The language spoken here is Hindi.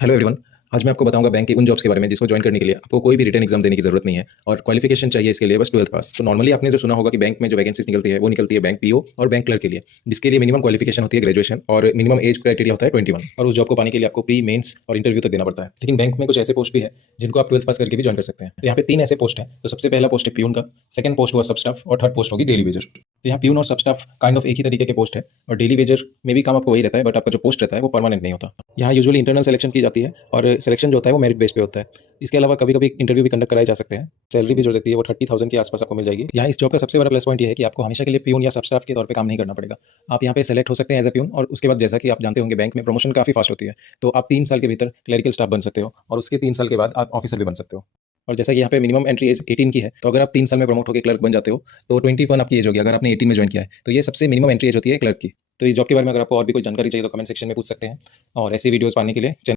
Hello everyone. आज मैं आपको बताऊंगा बैंक की उन जॉब्स के बारे में जिसको ज्वाइन करने के लिए आपको कोई भी रिटन एग्जाम देने की जरूरत नहीं है और क्वालिफिकेशन चाहिए इसके लिए बस 12th पास। तो नॉर्मली आपने जो सुना होगा कि बैंक में जो वैकेंसीज निकलती है वो निकलती है बैंक पीओ और बैंक क्लर्क के लिए, जिसके लिए मिनिमम क्वालिफिकेशन होती है ग्रेजुएशन और मिनिमम एज क्राइटेरिया होता है 21 और उस जॉब को पाने के लिए आपको प्री मेंस और इंटरव्यू तक देना पड़ता है। लेकिन बैंक में कुछ ऐसे पोस्ट भी है जिनको आप 12th पास करके भी ज्वाइन कर सकते हैं। तो यहाँ पे 3 ऐसे पोस्ट हैं। तो सबसे पहला पोस्ट है प्यून का, सेकंड पोस्ट हुआ सब स्टाफ और थर्ड पोस्ट होगी डेली वेजर। तो यहाँ प्यून और सब स्टाफ काइंड ऑफ एक ही तरीके के पोस्ट है और डेली वेजर में भी काम आपको वही रहता है, बट आपका जो पोस्ट रहता है वो परमानेंट नहीं होता। यहाँ यूजुअली इंटरनल सिलेक्शन की जाती है और सिलेक्शन जो होता है वो मेरिट बेस पे होता है। इसके अलावा कभी-कभी इंटरव्यू भी कंडक्ट कराए जा सकते हैं। सैलरी भी जो रहती है वो 30,000 के आसपास आपको मिल जाएगी। यहाँ इस जॉब का सबसे बड़ा प्लस पॉइंट ये है कि आपको हमेशा के लिए पियून या सब स्टाफ के तौर पे काम नहीं करना पड़ेगा। आप यहाँ पे सेलेक्ट हो सकते हैं एज अ पियून और उसके बाद जैसा कि आप जानते होंगे बैंक में प्रमोशन काफ़ी फास्ट होती है। तो आप 3 साल के भीतर क्लरिकल स्टाफ बन सकते हो और उसके 3 साल के बाद आप ऑफिसर भी बन सकते हो। और जैसा कि यहाँ पे मिनिमम एंट्री एज 18 की है, तो अगर आप 3 साल में प्रमोट होकर क्लर्क बन जाते हो तो 21 आपकी एज होगी अगर आपने 18 में ज्वाइन किया है। तो ये सबसे मिनिमम एंट्री एज होती है क्लर्क की। तो इस जॉब के बारे में अगर आपको और भी कोई जानकारी चाहिए तो कमेंट सेक्शन में पूछ सकते हैं और ऐसी वीडियोज़ पाने के लिए